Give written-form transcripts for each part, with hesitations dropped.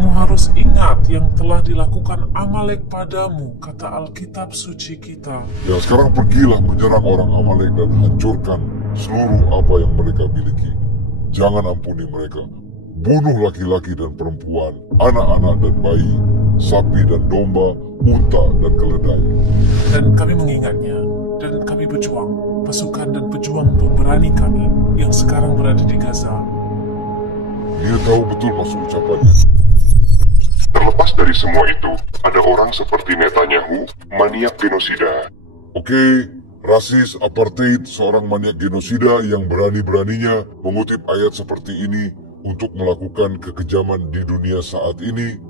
Kamu harus ingat yang telah dilakukan Amalek padamu, kata Alkitab suci kita. Ya sekarang pergilah menyerang orang Amalek dan hancurkan seluruh apa yang mereka miliki. Jangan ampuni mereka. Bunuh laki-laki dan perempuan, anak-anak dan bayi, sapi dan domba, unta dan keledai. Dan kami mengingatnya, dan kami berjuang, pasukan dan pejuang pemberani kami yang sekarang berada di Gaza. Dia tahu betul maksud ucapannya. Terlepas dari semua itu, ada orang seperti Netanyahu, maniak genosida. Oke, rasis, apartheid, seorang maniak genosida yang berani-beraninya mengutip ayat seperti ini untuk melakukan kekejaman di dunia saat ini.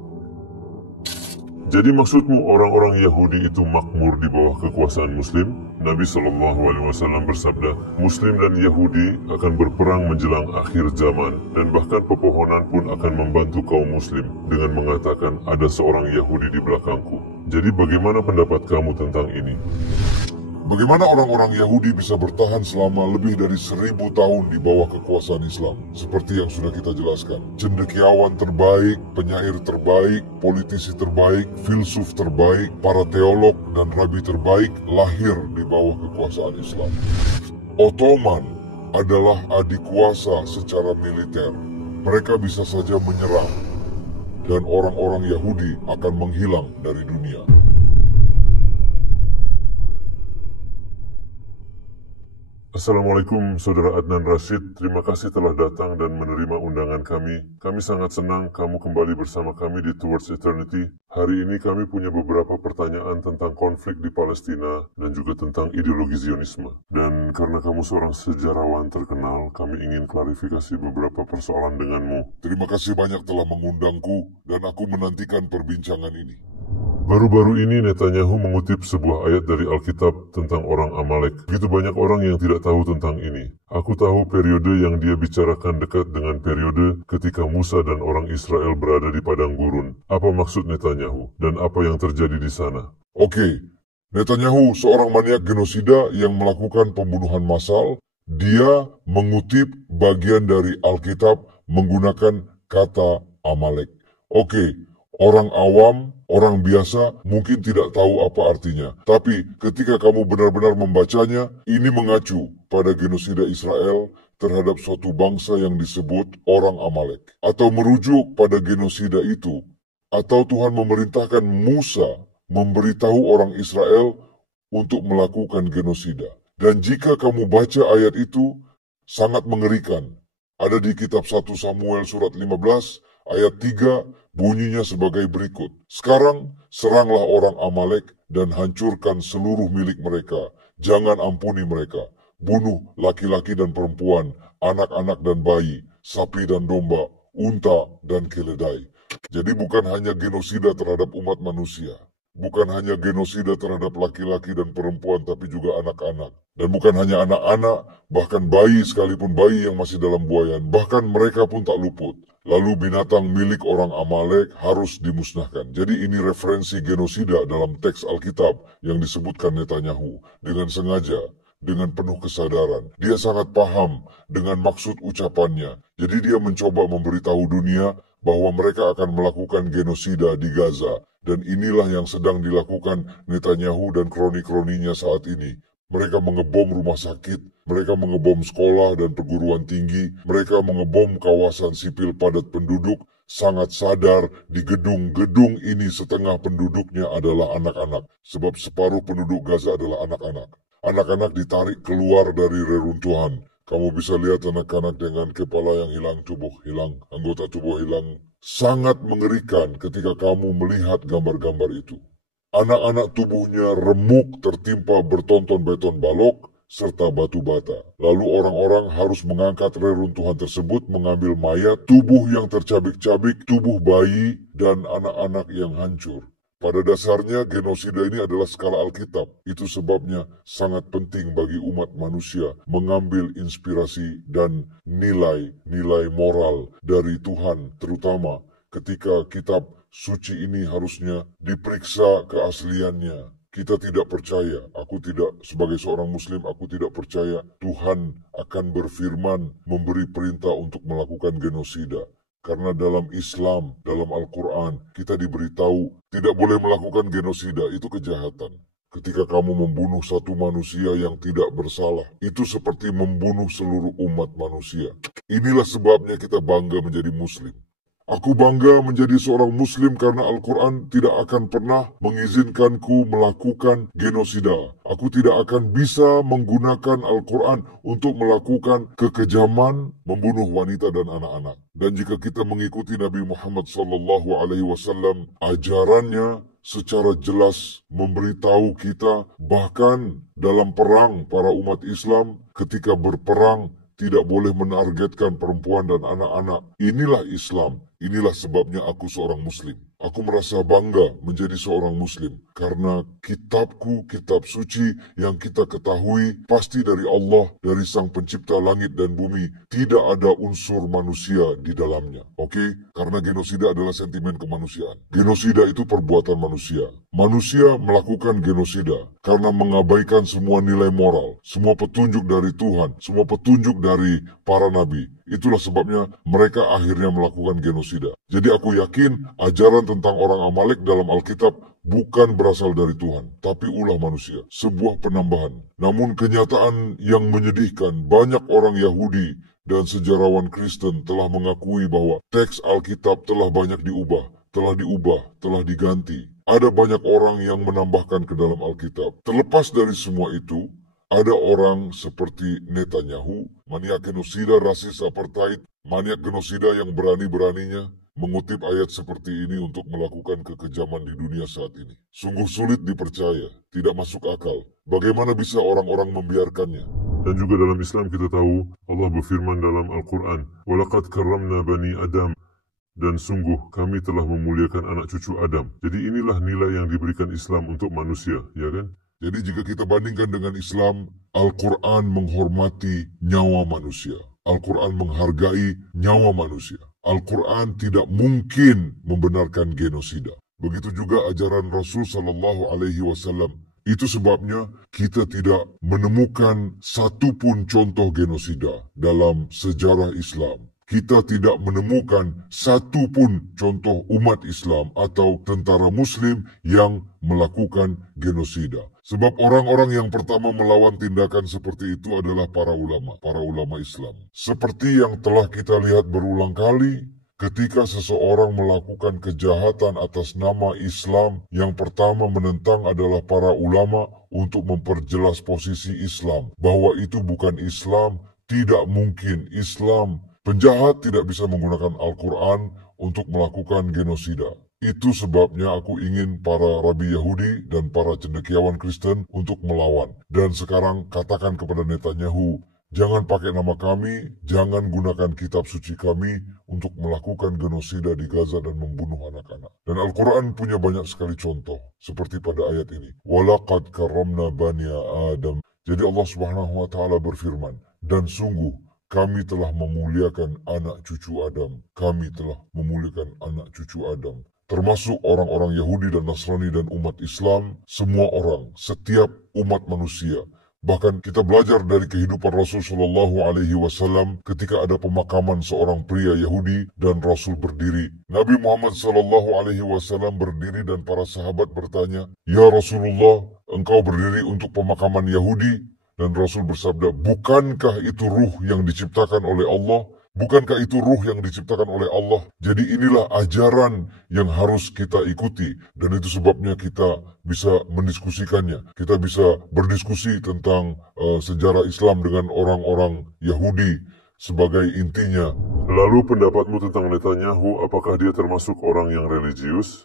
Jadi maksudmu orang-orang Yahudi itu makmur di bawah kekuasaan Muslim? Nabi SAW bersabda, Muslim dan Yahudi akan berperang menjelang akhir zaman, dan bahkan pepohonan pun akan membantu kaum Muslim dengan mengatakan ada seorang Yahudi di belakangku. Jadi bagaimana pendapat kamu tentang ini? Bagaimana orang-orang Yahudi bisa bertahan selama lebih dari 1000 tahun di bawah kekuasaan Islam? Seperti yang sudah kita jelaskan. Cendekiawan terbaik, penyair terbaik, politisi terbaik, filsuf terbaik, para teolog dan rabi terbaik lahir di bawah kekuasaan Islam. Ottoman adalah adik kuasa secara militer. Mereka bisa saja menyerang dan orang-orang Yahudi akan menghilang dari dunia. Assalamualaikum Saudara Adnan Rashid, terima kasih telah datang dan menerima undangan kami. Kami sangat senang kamu kembali bersama kami di Towards Eternity. Hari ini kami punya beberapa pertanyaan tentang konflik di Palestina dan juga tentang ideologi Zionisme. Dan karena kamu seorang sejarawan terkenal, kami ingin klarifikasi beberapa persoalan denganmu. Terima kasih banyak telah mengundangku dan aku menantikan perbincangan ini. Baru-baru ini Netanyahu mengutip sebuah ayat dari Alkitab tentang orang Amalek. Begitu banyak orang yang tidak tahu tentang ini. Aku tahu periode yang dia bicarakan dekat dengan periode ketika Musa dan orang Israel berada di padang gurun. Apa maksud Netanyahu dan apa yang terjadi di sana? Oke, Netanyahu seorang maniak genosida yang melakukan pembunuhan massal. Dia mengutip bagian dari Alkitab menggunakan kata Amalek. Oke, orang awam, orang biasa mungkin tidak tahu apa artinya. Tapi ketika kamu benar-benar membacanya, ini mengacu pada genosida Israel terhadap suatu bangsa yang disebut orang Amalek. Atau merujuk pada genosida itu. Atau Tuhan memerintahkan Musa memberitahu orang Israel untuk melakukan genosida. Dan jika kamu baca ayat itu, sangat mengerikan. Ada di kitab 1 Samuel surat 15, ayat 3, bunyinya sebagai berikut. Sekarang seranglah orang Amalek dan hancurkan seluruh milik mereka. Jangan ampuni mereka. Bunuh laki-laki dan perempuan, anak-anak dan bayi, sapi dan domba, unta dan keledai. Jadi bukan hanya genosida terhadap umat manusia. Bukan hanya genosida terhadap laki-laki dan perempuan, tapi juga anak-anak. Dan bukan hanya anak-anak, bahkan bayi sekalipun bayi yang masih dalam buayan. Bahkan mereka pun tak luput. Lalu binatang milik orang Amalek harus dimusnahkan. Jadi ini referensi genosida dalam teks Alkitab yang disebutkan Netanyahu. Dengan sengaja, dengan penuh kesadaran. Dia sangat paham dengan maksud ucapannya. Jadi dia mencoba memberitahu dunia bahwa mereka akan melakukan genosida di Gaza. Dan inilah yang sedang dilakukan Netanyahu dan kroni-kroninya saat ini. Mereka mengebom rumah sakit, mereka mengebom sekolah dan perguruan tinggi, mereka mengebom kawasan sipil padat penduduk, sangat sadar di gedung-gedung ini setengah penduduknya adalah anak-anak. Sebab separuh penduduk Gaza adalah anak-anak. Anak-anak ditarik keluar dari reruntuhan. Kamu bisa lihat anak-anak dengan kepala yang hilang, tubuh hilang, anggota tubuh hilang. Sangat mengerikan ketika kamu melihat gambar-gambar itu. Anak-anak tubuhnya remuk tertimpa bertonton beton balok serta batu bata. Lalu orang-orang harus mengangkat reruntuhan tersebut, mengambil mayat, tubuh yang tercabik-cabik, tubuh bayi, dan anak-anak yang hancur. Pada dasarnya genosida ini adalah skala Alkitab. Itu sebabnya sangat penting bagi umat manusia mengambil inspirasi dan nilai-nilai moral dari Tuhan, terutama ketika kitab suci ini harusnya diperiksa keasliannya. Kita tidak percaya, aku tidak, sebagai seorang muslim, aku tidak percaya Tuhan akan berfirman memberi perintah untuk melakukan genosida. Karena dalam Islam, dalam Al-Quran, kita diberitahu tidak boleh melakukan genosida, itu kejahatan. Ketika kamu membunuh satu manusia yang tidak bersalah, itu seperti membunuh seluruh umat manusia. Inilah sebabnya kita bangga menjadi Muslim. Aku bangga menjadi seorang Muslim karena Al-Quran tidak akan pernah mengizinkanku melakukan genosida. Aku tidak akan bisa menggunakan Al-Quran untuk melakukan kekejaman, membunuh wanita dan anak-anak. Dan jika kita mengikuti Nabi Muhammad SAW, ajarannya secara jelas memberitahu kita, bahkan dalam perang para umat Islam, ketika berperang tidak boleh menargetkan perempuan dan anak-anak. Inilah Islam. Inilah sebabnya aku seorang Muslim. Aku merasa bangga menjadi seorang Muslim karena kitabku, kitab suci yang kita ketahui pasti dari Allah, dari Sang Pencipta langit dan bumi. Tidak ada unsur manusia di dalamnya. Oke? Karena genosida adalah sentimen kemanusiaan. Genosida itu perbuatan manusia. Manusia melakukan genosida karena mengabaikan semua nilai moral, semua petunjuk dari Tuhan, semua petunjuk dari para nabi. Itulah sebabnya mereka akhirnya melakukan genosida. Jadi aku yakin ajaran tentang orang Amalek dalam Alkitab bukan berasal dari Tuhan, tapi ulah manusia, sebuah penambahan. Namun kenyataan yang menyedihkan, banyak orang Yahudi dan sejarawan Kristen telah mengakui bahwa teks Alkitab telah banyak diubah, telah diganti. Ada banyak orang yang menambahkan ke dalam Alkitab. Terlepas dari semua itu, ada orang seperti Netanyahu, maniak genosida rasis apartheid, maniak genosida yang berani-beraninya mengutip ayat seperti ini untuk melakukan kekejaman di dunia saat ini. Sungguh sulit dipercaya, tidak masuk akal. Bagaimana bisa orang-orang membiarkannya? Dan juga dalam Islam kita tahu Allah berfirman dalam Al-Quran, "Walaqad karramna bani Adam." Dan sungguh kami telah memuliakan anak cucu Adam. Jadi inilah nilai yang diberikan Islam untuk manusia, ya kan? Jadi jika kita bandingkan dengan Islam, Al-Quran menghormati nyawa manusia. Al-Quran menghargai nyawa manusia. Al-Quran tidak mungkin membenarkan genosida. Begitu juga ajaran Rasul SAW. Itu sebabnya kita tidak menemukan satupun contoh genosida dalam sejarah Islam. Kita tidak menemukan satupun contoh umat Islam atau tentara Muslim yang melakukan genosida. Sebab orang-orang yang pertama melawan tindakan seperti itu adalah para ulama Islam. Seperti yang telah kita lihat berulang kali, ketika seseorang melakukan kejahatan atas nama Islam, yang pertama menentang adalah para ulama untuk memperjelas posisi Islam, bahwa itu bukan Islam, tidak mungkin Islam. Penjahat tidak bisa menggunakan Al-Quran untuk melakukan genosida. Itu sebabnya aku ingin para rabi Yahudi dan para cendekiawan Kristen untuk melawan. Dan sekarang katakan kepada Netanyahu, jangan pakai nama kami, jangan gunakan kitab suci kami untuk melakukan genosida di Gaza dan membunuh anak-anak. Dan Al-Quran punya banyak sekali contoh, seperti pada ayat ini. Walaqad karramna bani Adam. Jadi Allah Subhanahu wa Ta'ala berfirman, dan sungguh kami telah memuliakan anak cucu Adam. Kami telah memuliakan anak cucu Adam. Termasuk orang-orang Yahudi dan Nasrani dan umat Islam. Semua orang, setiap umat manusia. Bahkan kita belajar dari kehidupan Rasul SAW ketika ada pemakaman seorang pria Yahudi dan Rasul berdiri. Nabi Muhammad SAW berdiri dan para sahabat bertanya, "Ya Rasulullah, engkau berdiri untuk pemakaman Yahudi?" Dan Rasul bersabda, bukankah itu ruh yang diciptakan oleh Allah? Bukankah itu ruh yang diciptakan oleh Allah? Jadi inilah ajaran yang harus kita ikuti. Dan itu sebabnya kita bisa mendiskusikannya. Kita bisa berdiskusi tentang sejarah Islam dengan orang-orang Yahudi sebagai intinya. Lalu pendapatmu tentang Netanyahu, apakah dia termasuk orang yang religius?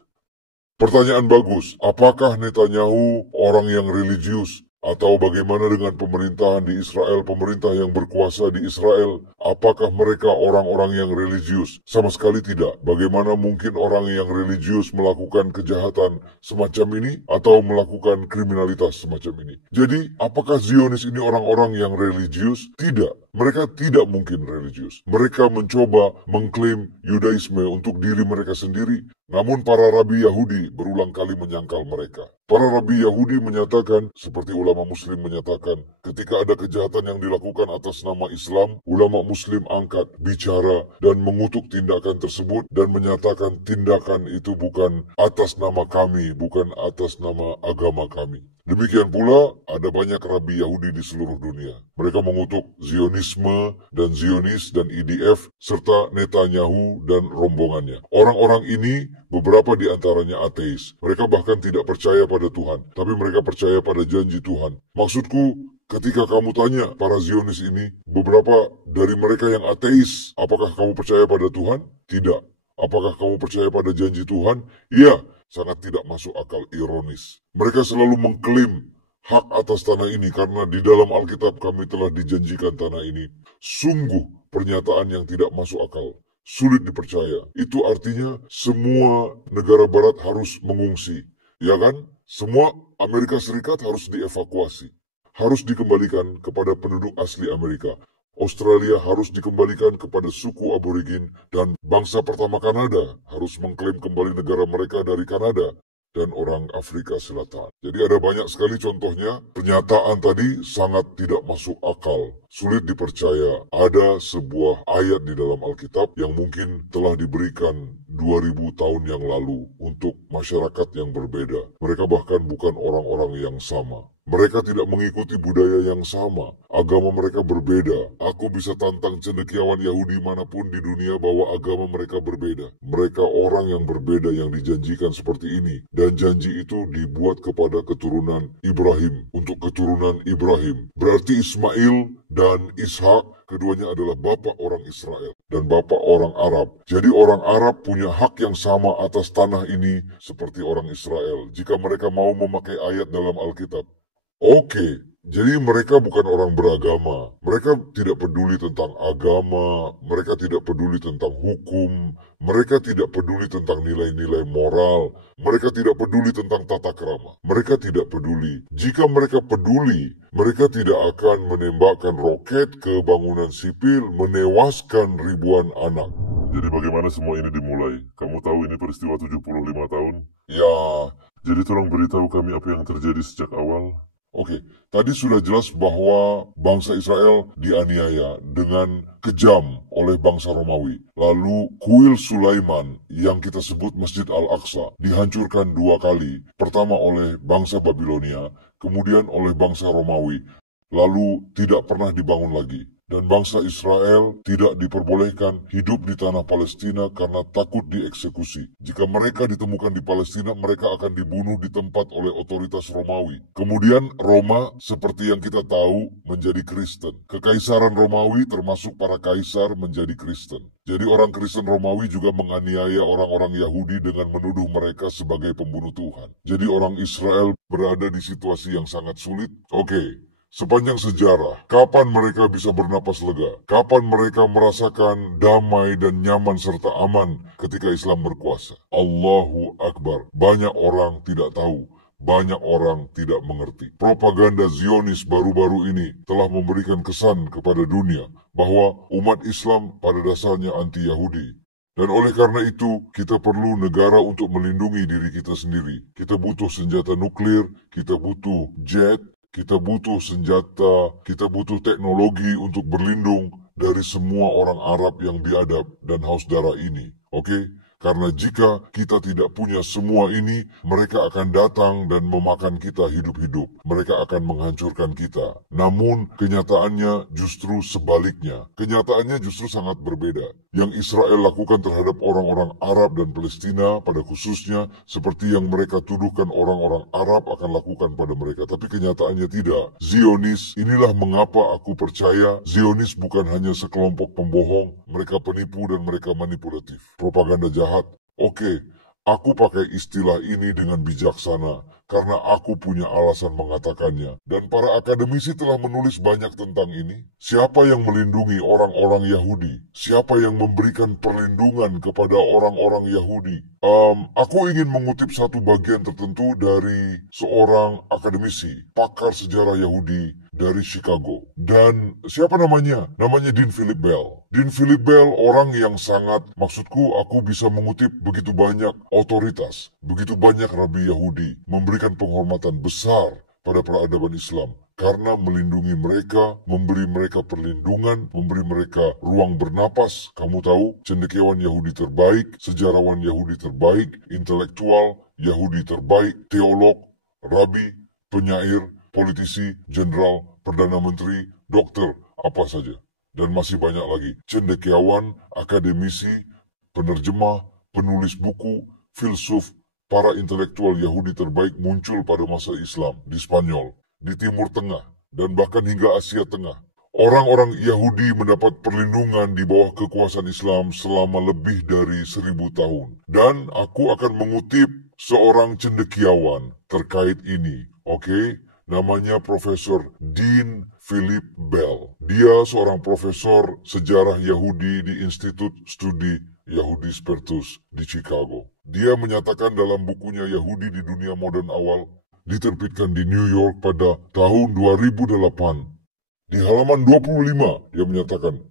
Pertanyaan bagus, apakah Netanyahu orang yang religius? Atau bagaimana dengan pemerintahan di Israel, pemerintah yang berkuasa di Israel? Apakah mereka orang-orang yang religius? Sama sekali tidak. Bagaimana mungkin orang yang religius melakukan kejahatan semacam ini atau melakukan kriminalitas semacam ini? Jadi, apakah Zionis ini orang-orang yang religius? Tidak. Mereka tidak mungkin religius. Mereka mencoba mengklaim Yudaisme untuk diri mereka sendiri. Namun para rabi Yahudi berulang kali menyangkal mereka. Para rabi Yahudi menyatakan, seperti ulama ulama muslim menyatakan, ketika ada kejahatan yang dilakukan atas nama Islam, ulama muslim angkat, bicara, dan mengutuk tindakan tersebut dan menyatakan tindakan itu bukan atas nama kami, bukan atas nama agama kami. Demikian pula, ada banyak rabi Yahudi di seluruh dunia. Mereka mengutuk Zionisme dan Zionis dan IDF serta Netanyahu dan rombongannya. Orang-orang ini, beberapa di antaranya ateis. Mereka bahkan tidak percaya pada Tuhan, tapi mereka percaya pada janji Tuhan. Maksudku, ketika kamu tanya para Zionis ini, beberapa dari mereka yang ateis, apakah kamu percaya pada Tuhan? Tidak. Apakah kamu percaya pada janji Tuhan? Iya. Sangat tidak masuk akal, ironis. Mereka selalu mengklaim hak atas tanah ini karena di dalam Alkitab kami telah dijanjikan tanah ini. Sungguh pernyataan yang tidak masuk akal. Sulit dipercaya. Itu artinya semua negara barat harus mengungsi. Ya kan? Semua Amerika Serikat harus dievakuasi. Harus dikembalikan kepada penduduk asli Amerika. Australia harus dikembalikan kepada suku aborigin dan bangsa pertama Kanada harus mengklaim kembali negara mereka dari Kanada dan orang Afrika Selatan. Jadi ada banyak sekali contohnya, pernyataan tadi sangat tidak masuk akal, sulit dipercaya. Ada sebuah ayat di dalam Alkitab yang mungkin telah diberikan 2000 tahun yang lalu untuk masyarakat yang berbeda. Mereka bahkan bukan orang-orang yang sama. Mereka tidak mengikuti budaya yang sama. Agama mereka berbeda. Aku bisa tantang cendekiawan Yahudi manapun di dunia bahwa agama mereka berbeda. Mereka orang yang berbeda yang dijanjikan seperti ini. Dan janji itu dibuat kepada keturunan Ibrahim. Untuk keturunan Ibrahim. Berarti Ismail dan Ishak keduanya adalah bapak orang Israel dan bapak orang Arab. Jadi orang Arab punya hak yang sama atas tanah ini seperti orang Israel. Jika mereka mau memakai ayat dalam Alkitab. Oke, jadi mereka bukan orang beragama. Mereka tidak peduli tentang agama, mereka tidak peduli tentang hukum, mereka tidak peduli tentang nilai-nilai moral, mereka tidak peduli tentang tata krama. Mereka tidak peduli. Jika mereka peduli, mereka tidak akan menembakkan roket ke bangunan sipil, menewaskan ribuan anak. Jadi bagaimana semua ini dimulai? Kamu tahu ini peristiwa 75 tahun? Ya, Jadi tolong beritahu kami apa yang terjadi sejak awal. oke, tadi sudah jelas bahwa bangsa Israel dianiaya dengan kejam oleh bangsa Romawi. Lalu kuil Sulaiman yang kita sebut Masjid Al-Aqsa dihancurkan 2 kali. Pertama oleh bangsa Babilonia, kemudian oleh bangsa Romawi. Lalu tidak pernah dibangun lagi. Dan bangsa Israel tidak diperbolehkan hidup di tanah Palestina karena takut dieksekusi. Jika mereka ditemukan di Palestina, mereka akan dibunuh di tempat oleh otoritas Romawi. Kemudian Roma, seperti yang kita tahu, menjadi Kristen. Kekaisaran Romawi termasuk para kaisar menjadi Kristen. Jadi orang Kristen Romawi juga menganiaya orang-orang Yahudi dengan menuduh mereka sebagai pembunuh Tuhan. Jadi orang Israel berada di situasi yang sangat sulit. Oke. Sepanjang sejarah, kapan mereka bisa bernapas lega? Kapan mereka merasakan damai dan nyaman serta aman ketika Islam berkuasa? Allahu Akbar. Banyak orang tidak tahu. Banyak orang tidak mengerti. Propaganda Zionis baru-baru ini telah memberikan kesan kepada dunia bahwa umat Islam pada dasarnya anti-Yahudi. Dan oleh karena itu, kita perlu negara untuk melindungi diri kita sendiri. Kita butuh senjata nuklir, kita butuh jet, kita butuh senjata, kita butuh teknologi untuk berlindung dari semua orang Arab yang biadab dan haus darah ini. Oke? Karena jika kita tidak punya semua ini, mereka akan datang dan memakan kita hidup-hidup. Mereka akan menghancurkan kita. Namun, kenyataannya justru sebaliknya. Kenyataannya justru sangat berbeda. Yang Israel lakukan terhadap orang-orang Arab dan Palestina pada khususnya, seperti yang mereka tuduhkan orang-orang Arab akan lakukan pada mereka. Tapi kenyataannya tidak. Zionis, inilah mengapa aku percaya Zionis bukan hanya sekelompok pembohong. Mereka penipu dan mereka manipulatif. Propaganda jahat. Oke, aku pakai istilah ini dengan bijaksana karena aku punya alasan mengatakannya. Dan para akademisi telah menulis banyak tentang ini. Siapa yang melindungi orang-orang Yahudi? Siapa yang memberikan perlindungan kepada orang-orang Yahudi? Aku ingin mengutip satu bagian tertentu dari seorang akademisi, pakar sejarah Yahudi dari Chicago. Dan siapa namanya? Namanya Dean Philip Bell. Dean Philip Bell orang yang sangat, maksudku aku bisa mengutip begitu banyak otoritas, begitu banyak rabi Yahudi, memberikan penghormatan besar pada peradaban Islam. Karena melindungi mereka, memberi mereka perlindungan, memberi mereka ruang bernapas. Kamu tahu, cendekiawan Yahudi terbaik, sejarawan Yahudi terbaik, intelektual Yahudi terbaik, teolog, rabi, penyair, politisi, jenderal, perdana menteri, dokter, apa saja. Dan masih banyak lagi. Cendekiawan, akademisi, penerjemah, penulis buku, filsuf, para intelektual Yahudi terbaik muncul pada masa Islam di Spanyol, di Timur Tengah, dan bahkan hingga Asia Tengah. Orang-orang Yahudi mendapat perlindungan di bawah kekuasaan Islam selama lebih dari 1000 tahun. Dan aku akan mengutip seorang cendekiawan terkait ini, oke? Namanya Profesor Dean Philip Bell. Dia seorang profesor sejarah Yahudi di Institut Studi Yahudi Spertus di Chicago. Dia menyatakan dalam bukunya Yahudi di Dunia Modern Awal, diterbitkan di New York pada tahun 2008. Di halaman 25, dia menyatakan,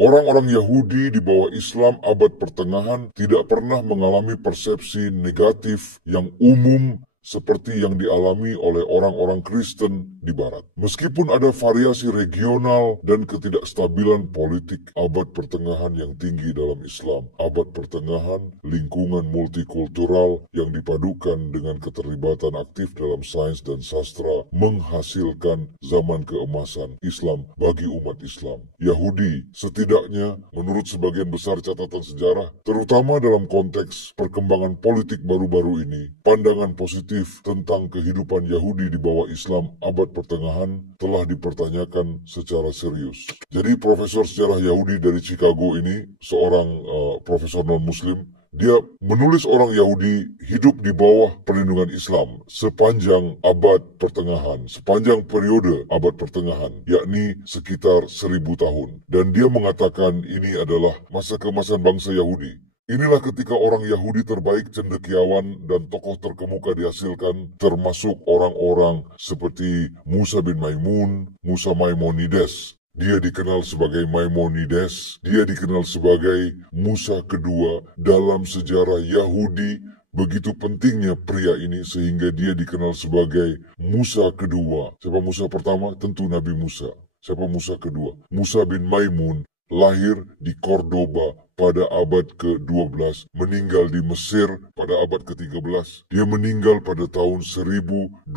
orang-orang Yahudi di bawah Islam abad pertengahan tidak pernah mengalami persepsi negatif yang umum seperti yang dialami oleh orang-orang Kristen di Barat. Meskipun ada variasi regional dan ketidakstabilan politik abad pertengahan yang tinggi dalam Islam, abad pertengahan lingkungan multikultural yang dipadukan dengan keterlibatan aktif dalam sains dan sastra menghasilkan zaman keemasan Islam bagi umat Islam. Yahudi setidaknya menurut sebagian besar catatan sejarah, terutama dalam konteks perkembangan politik baru-baru ini, pandangan positif tentang kehidupan Yahudi di bawah Islam abad pertengahan telah dipertanyakan secara serius. Jadi profesor sejarah Yahudi dari Chicago ini, seorang profesor non-muslim, dia menulis orang Yahudi hidup di bawah perlindungan Islam sepanjang abad pertengahan, sepanjang periode abad pertengahan, yakni sekitar 1000 tahun. Dan dia mengatakan ini adalah masa keemasan bangsa Yahudi. Inilah ketika orang Yahudi terbaik, cendekiawan, dan tokoh terkemuka dihasilkan, termasuk orang-orang seperti Musa bin Maimun, Musa Maimonides. Dia dikenal sebagai Maimonides, dia dikenal sebagai Musa kedua dalam sejarah Yahudi. Begitu pentingnya pria ini sehingga dia dikenal sebagai Musa kedua. Siapa Musa pertama? Tentu Nabi Musa. Siapa Musa kedua? Musa bin Maimun lahir di Cordoba pada abad ke-12, meninggal di Mesir pada abad ke-13. Dia meninggal pada tahun 1204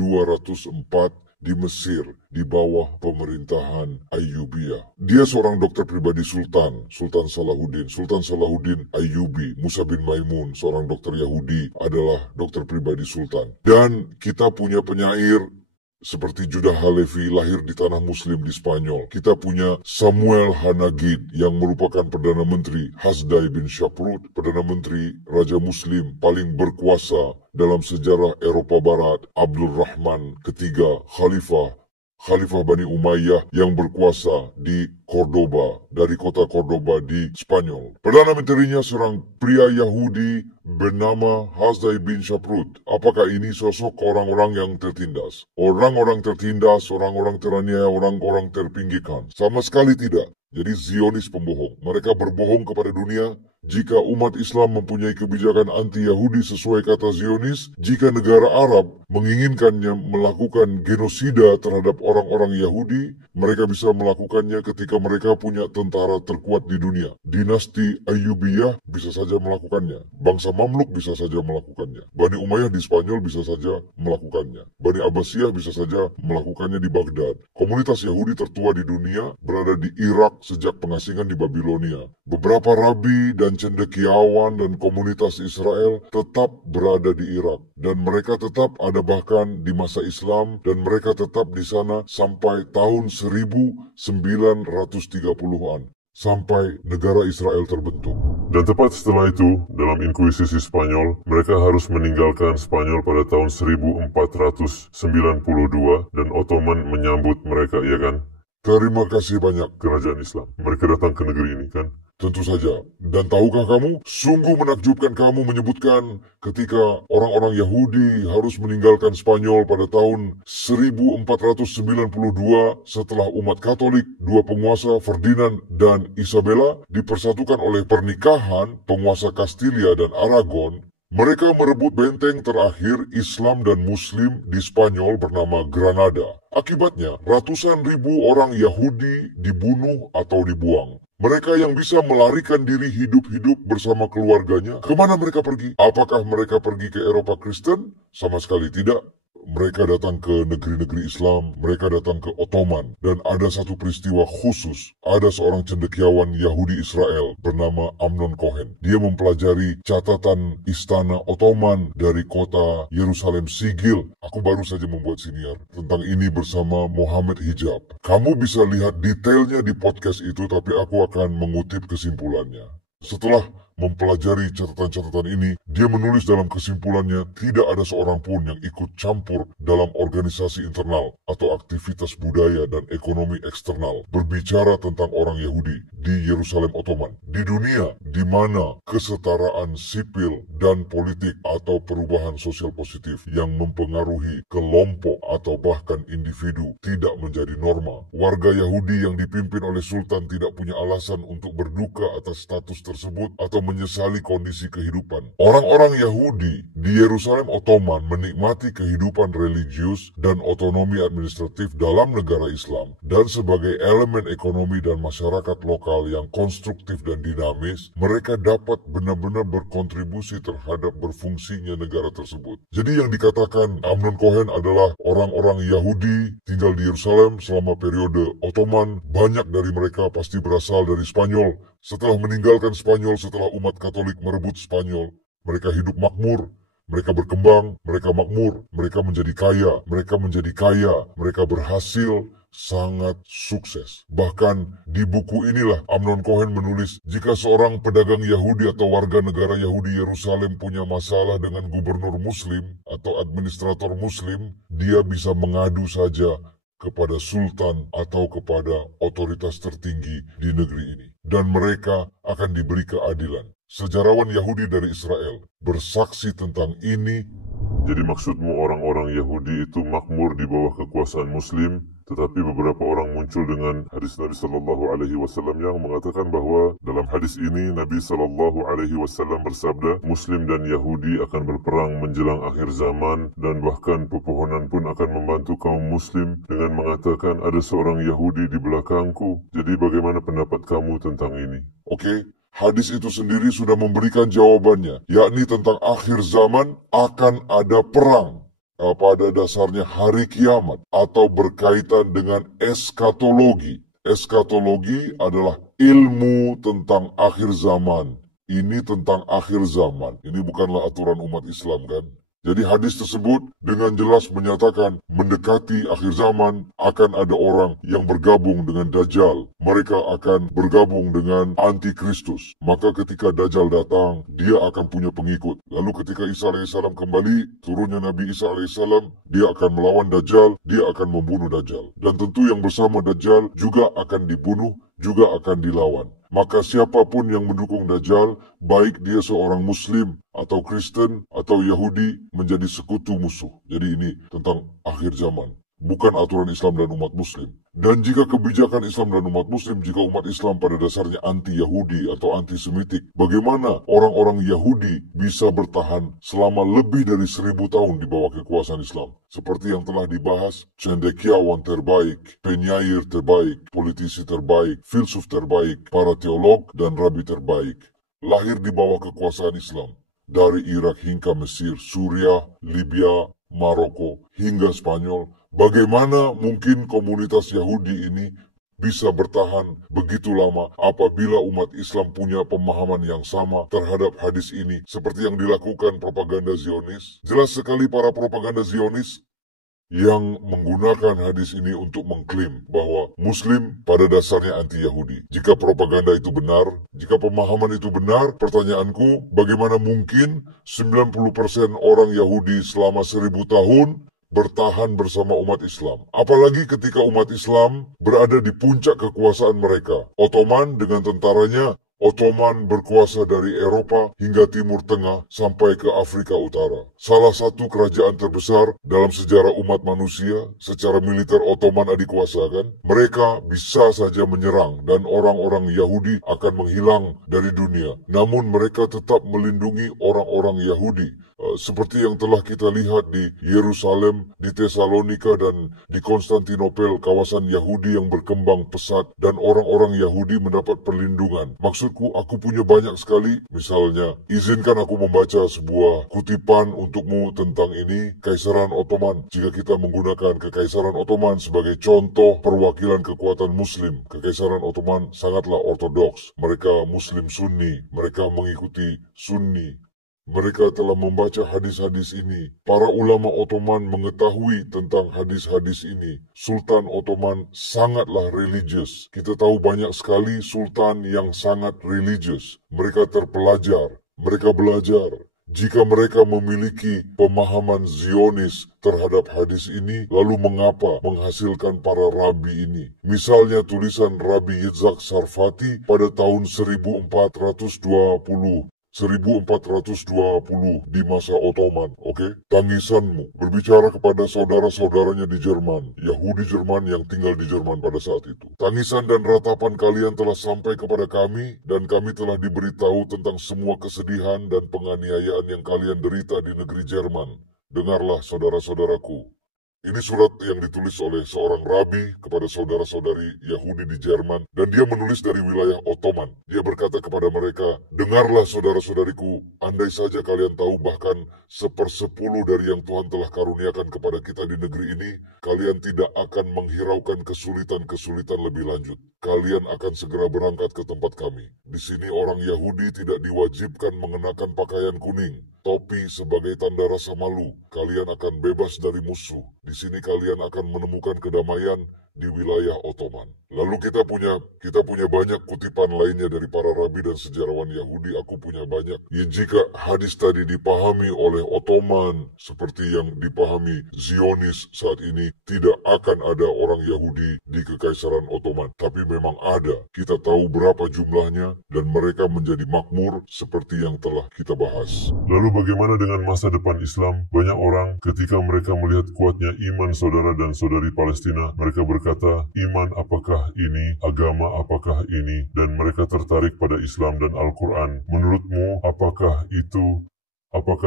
di Mesir di bawah pemerintahan Ayyubiyah. Dia seorang dokter pribadi Sultan Salahuddin. Sultan Salahuddin Ayyubi, Musa bin Maimun, seorang dokter Yahudi, adalah dokter pribadi Sultan. Dan kita punya penyair seperti Judah Halevi, lahir di tanah muslim di Spanyol. Kita punya Samuel Hanagid yang merupakan Perdana Menteri Hasdai bin Shaprut, Perdana Menteri Raja Muslim paling berkuasa dalam sejarah Eropa Barat. Abdul Rahman ketiga, Khalifah Bani Umayyah yang berkuasa di Cordoba, dari kota Cordoba di Spanyol. Perdana Menterinya seorang pria Yahudi bernama Hasdai bin Shaprut. Apakah ini sosok orang-orang yang tertindas? Orang-orang tertindas, orang-orang teraniaya, orang-orang terpinggirkan? Sama sekali tidak. Jadi Zionis pembohong. Mereka berbohong kepada dunia. Jika umat Islam mempunyai kebijakan anti-Yahudi sesuai kata Zionis, jika negara Arab menginginkannya melakukan genosida terhadap orang-orang Yahudi, mereka bisa melakukannya ketika mereka punya tentara terkuat di dunia. Dinasti Ayyubiyah bisa saja melakukannya. Bangsa Mamluk bisa saja melakukannya. Bani Umayyah di Spanyol bisa saja melakukannya. Bani Abbasiyah bisa saja melakukannya di Baghdad. Komunitas Yahudi tertua di dunia berada di Irak sejak pengasingan di Babilonia. Beberapa rabi dan cendekiawan dan komunitas Israel tetap berada di Irak. Dan mereka tetap ada bahkan di masa Islam, dan mereka tetap di sana sampai tahun 1930-an. Sampai negara Israel terbentuk. Dan tepat setelah itu, dalam Inkuisisi Spanyol, mereka harus meninggalkan Spanyol pada tahun 1492 dan Ottoman menyambut mereka, ya kan? Terima kasih banyak. Kerajaan Islam. Mereka datang ke negeri ini, kan? Tentu saja. Dan tahukah kamu, sungguh menakjubkan kamu menyebutkan ketika orang-orang Yahudi harus meninggalkan Spanyol pada tahun 1492 setelah umat Katolik, dua penguasa Ferdinand dan Isabella dipersatukan oleh pernikahan penguasa Kastilia dan Aragon. Mereka merebut benteng terakhir Islam dan Muslim di Spanyol bernama Granada. Akibatnya, ratusan ribu orang Yahudi dibunuh atau dibuang. Mereka yang bisa melarikan diri hidup-hidup bersama keluarganya, kemana mereka pergi? Apakah mereka pergi ke Eropa Kristen? Sama sekali tidak. Mereka datang ke negeri-negeri Islam, mereka datang ke Ottoman, dan ada satu peristiwa khusus. Ada seorang cendekiawan Yahudi Israel bernama Amnon Cohen. Dia mempelajari catatan istana Ottoman dari kota Yerusalem Sigil. Aku baru saja membuat siniar tentang ini bersama Mohammed Hijab. Kamu bisa lihat detailnya di podcast itu, tapi aku akan mengutip kesimpulannya. Setelah mempelajari catatan-catatan ini, dia menulis dalam kesimpulannya tidak ada seorang pun yang ikut campur dalam organisasi internal atau aktivitas budaya dan ekonomi eksternal berbicara tentang orang Yahudi di Yerusalem Ottoman. Di dunia di mana kesetaraan sipil dan politik atau perubahan sosial positif yang mempengaruhi kelompok atau bahkan individu tidak menjadi norma, warga Yahudi yang dipimpin oleh Sultan tidak punya alasan untuk berduka atas status tersebut atau menyesali kondisi kehidupan. Orang-orang Yahudi di Yerusalem Ottoman menikmati kehidupan religius dan otonomi administratif dalam negara Islam, dan sebagai elemen ekonomi dan masyarakat lokal yang konstruktif dan dinamis, mereka dapat benar-benar berkontribusi terhadap berfungsinya negara tersebut. Jadi yang dikatakan Amnon Cohen adalah orang-orang Yahudi tinggal di Yerusalem selama periode Ottoman, banyak dari mereka pasti berasal dari Spanyol. Setelah meninggalkan Spanyol, setelah umat Katolik merebut Spanyol, mereka hidup makmur, mereka berkembang, mereka makmur, mereka menjadi kaya, mereka berhasil, sangat sukses. Bahkan di buku inilah Amnon Cohen menulis, jika seorang pedagang Yahudi atau warga negara Yahudi Yerusalem punya masalah dengan gubernur Muslim atau administrator Muslim, dia bisa mengadu saja kepada sultan atau kepada otoritas tertinggi di negeri ini, dan mereka akan diberi keadilan. Sejarawan Yahudi dari Israel bersaksi tentang ini. Jadi maksudmu orang-orang Yahudi itu makmur di bawah kekuasaan Muslim, tetapi beberapa orang muncul dengan hadis Nabi Sallallahu Alaihi Wasallam yang mengatakan bahwa dalam hadis ini Nabi Sallallahu Alaihi Wasallam bersabda, Muslim dan Yahudi akan berperang menjelang akhir zaman, dan bahkan pepohonan pun akan membantu kaum Muslim dengan mengatakan ada seorang Yahudi di belakangku. Jadi bagaimana pendapat kamu tentang ini? Oke. Hadis itu sendiri sudah memberikan jawabannya, yakni tentang akhir zaman akan ada perang. Pada dasarnya hari kiamat atau berkaitan dengan eskatologi. Eskatologi adalah ilmu tentang akhir zaman. Ini tentang akhir zaman. Ini bukanlah aturan umat Islam, kan? Jadi hadis tersebut dengan jelas menyatakan mendekati akhir zaman akan ada orang yang bergabung dengan Dajjal. Mereka akan bergabung dengan Antikristus. Maka ketika Dajjal datang, dia akan punya pengikut. Lalu ketika Isa AS kembali, turunnya Nabi Isa AS, dia akan melawan Dajjal, dia akan membunuh Dajjal. Dan tentu yang bersama Dajjal juga akan dibunuh, juga akan dilawan. Maka siapapun yang mendukung Dajjal, baik dia seorang Muslim atau Kristen atau Yahudi, menjadi sekutu musuh. Jadi ini tentang akhir zaman, bukan aturan Islam dan umat Muslim. Dan jika kebijakan Islam dan umat Muslim, jika umat Islam pada dasarnya anti-Yahudi atau anti-Semitik, bagaimana orang-orang Yahudi bisa bertahan selama lebih dari 1000 tahun di bawah kekuasaan Islam? Seperti yang telah dibahas, cendekiawan terbaik, penyair terbaik, politisi terbaik, filsuf terbaik, para teolog dan rabi terbaik, lahir di bawah kekuasaan Islam. Dari Irak hingga Mesir, Suriah, Libya, Maroko, hingga Spanyol. Bagaimana mungkin komunitas Yahudi ini bisa bertahan begitu lama apabila umat Islam punya pemahaman yang sama terhadap hadis ini seperti yang dilakukan propaganda Zionis? Jelas sekali para propaganda Zionis yang menggunakan hadis ini untuk mengklaim bahwa Muslim pada dasarnya anti-Yahudi. Jika propaganda itu benar, jika pemahaman itu benar, pertanyaanku, bagaimana mungkin 90% orang Yahudi selama 1000 tahun bertahan bersama umat Islam? Apalagi ketika umat Islam berada di puncak kekuasaan mereka. Ottoman dengan tentaranya, Ottoman berkuasa dari Eropa hingga Timur Tengah sampai ke Afrika Utara. Salah satu kerajaan terbesar dalam sejarah umat manusia, secara militer Ottoman dikuasakan. Mereka bisa saja menyerang dan orang-orang Yahudi akan menghilang dari dunia. Namun mereka tetap melindungi orang-orang Yahudi. Seperti yang telah kita lihat di Yerusalem, di Tesalonika, dan di Konstantinopel, kawasan Yahudi yang berkembang pesat dan orang-orang Yahudi mendapat perlindungan. Maksudku, aku punya banyak sekali. Misalnya, izinkan aku membaca sebuah kutipan untukmu tentang ini, Kaisaran Ottoman. Jika kita menggunakan Kekaisaran Ottoman sebagai contoh perwakilan kekuatan Muslim, Kekaisaran Ottoman sangatlah ortodoks. Mereka Muslim Sunni, mereka mengikuti Sunni. Mereka telah membaca hadis-hadis ini. Para ulama Ottoman mengetahui tentang hadis-hadis ini. Sultan Ottoman sangatlah religius. Kita tahu banyak sekali sultan yang sangat religius. Mereka terpelajar. Mereka belajar. Jika mereka memiliki pemahaman Zionis terhadap hadis ini, lalu mengapa menghasilkan para rabi ini? Misalnya tulisan Rabi Yitzhak Sarfati pada tahun 1420 di masa Ottoman, oke? Tangisanmu berbicara kepada saudara-saudaranya di Jerman, Yahudi Jerman yang tinggal di Jerman pada saat itu. Tangisan dan ratapan kalian telah sampai kepada kami, dan kami telah diberitahu tentang semua kesedihan dan penganiayaan yang kalian derita di negeri Jerman. Dengarlah saudara-saudaraku. Ini surat yang ditulis oleh seorang rabi kepada saudara-saudari Yahudi di Jerman, dan dia menulis dari wilayah Ottoman. Dia berkata kepada mereka, dengarlah saudara-saudariku, andai saja kalian tahu bahkan 1/10 dari yang Tuhan telah karuniakan kepada kita di negeri ini, kalian tidak akan menghiraukan kesulitan-kesulitan lebih lanjut. Kalian akan segera berangkat ke tempat kami. Di sini orang Yahudi tidak diwajibkan mengenakan pakaian kuning, topi sebagai tanda rasa malu. Kalian akan bebas dari musuh. Di sini kalian akan menemukan kedamaian di wilayah Ottoman. Lalu kita punya banyak kutipan lainnya dari para rabi dan sejarawan Yahudi. Aku punya banyak. Yang jika hadis tadi dipahami oleh Ottoman seperti yang dipahami Zionis saat ini, tidak akan ada orang Yahudi di Kekaisaran Ottoman. Tapi memang ada. Kita tahu berapa jumlahnya dan mereka menjadi makmur seperti yang telah kita bahas. Lalu bagaimana dengan masa depan Islam? Banyak orang ketika mereka melihat kuatnya iman saudara dan saudari Palestina, mereka berkata, iman apakah ini, agama apakah ini, dan mereka tertarik pada Islam dan Al-Quran. Menurutmu, apakah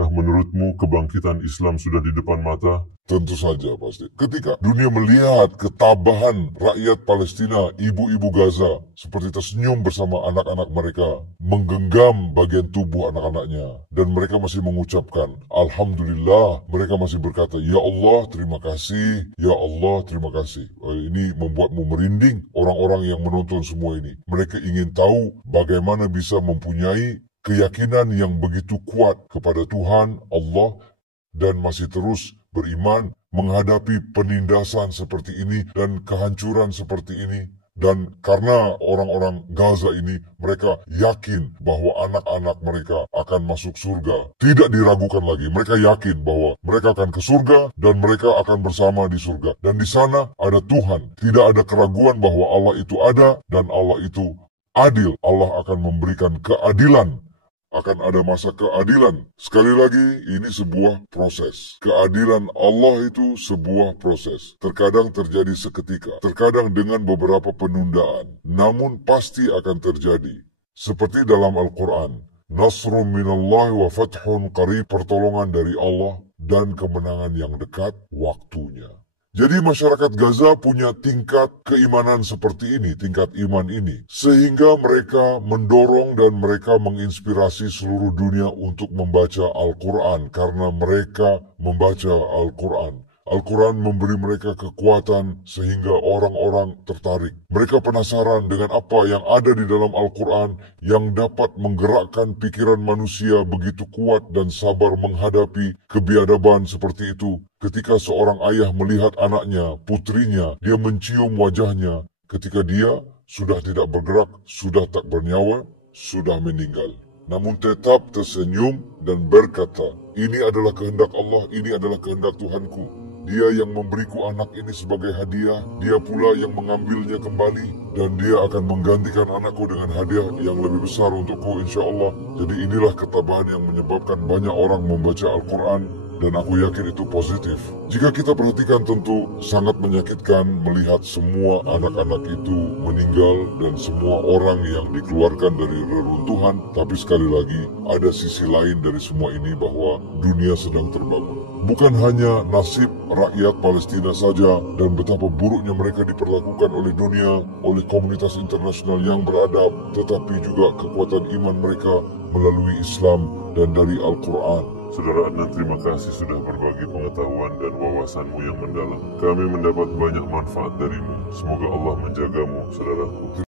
menurutmu kebangkitan Islam sudah di depan mata? Tentu saja pasti. Ketika dunia melihat ketabahan rakyat Palestina, ibu-ibu Gaza, seperti tersenyum bersama anak-anak mereka, menggenggam bagian tubuh anak-anaknya, dan mereka masih mengucapkan, Alhamdulillah, mereka masih berkata, Ya Allah, terima kasih, Ya Allah, terima kasih. Ini membuatmu merinding, orang-orang yang menonton semua ini. Mereka ingin tahu bagaimana bisa mempunyai keyakinan yang begitu kuat kepada Tuhan, Allah, dan masih terus beriman menghadapi penindasan seperti ini dan kehancuran seperti ini. Dan karena orang-orang Gaza ini, mereka yakin bahwa anak-anak mereka akan masuk surga. Tidak diragukan lagi, mereka yakin bahwa mereka akan ke surga dan mereka akan bersama di surga. Dan di sana ada Tuhan. Tidak ada keraguan bahwa Allah itu ada dan Allah itu adil. Allah akan memberikan keadilan. Akan ada masa keadilan. Sekali lagi, ini sebuah proses. Keadilan Allah itu sebuah proses. Terkadang terjadi seketika. Terkadang dengan beberapa penundaan. Namun pasti akan terjadi. Seperti dalam Al-Quran. Nasrun minallahi wa fathun qarib. Pertolongan dari Allah dan kemenangan yang dekat waktunya. Jadi masyarakat Gaza punya tingkat keimanan seperti ini, tingkat iman ini. Sehingga mereka mendorong dan mereka menginspirasi seluruh dunia untuk membaca Al-Quran. Karena mereka membaca Al-Quran. Al-Quran memberi mereka kekuatan sehingga orang-orang tertarik. Mereka penasaran dengan apa yang ada di dalam Al-Quran yang dapat menggerakkan pikiran manusia begitu kuat dan sabar menghadapi kebiadaban seperti itu. Ketika seorang ayah melihat anaknya, putrinya, dia mencium wajahnya. Ketika dia sudah tidak bergerak, sudah tak bernyawa, sudah meninggal. Namun tetap tersenyum dan berkata, ini adalah kehendak Allah, ini adalah kehendak Tuhanku. Dia yang memberiku anak ini sebagai hadiah, dia pula yang mengambilnya kembali, dan dia akan menggantikan anakku dengan hadiah yang lebih besar untukku insya Allah. Jadi inilah ketabahan yang menyebabkan banyak orang membaca Al-Quran, dan aku yakin itu positif. Jika kita perhatikan tentu sangat menyakitkan melihat semua anak-anak itu meninggal dan semua orang yang dikeluarkan dari reruntuhan. Tapi sekali lagi ada sisi lain dari semua ini bahwa dunia sedang terbangun. Bukan hanya nasib rakyat Palestina saja dan betapa buruknya mereka diperlakukan oleh dunia, oleh komunitas internasional yang beradab, tetapi juga kekuatan iman mereka melalui Islam dan dari Al-Quran. Saudara Adnan, terima kasih sudah berbagi pengetahuan dan wawasanmu yang mendalam. Kami mendapat banyak manfaat darimu. Semoga Allah menjagamu, saudaraku.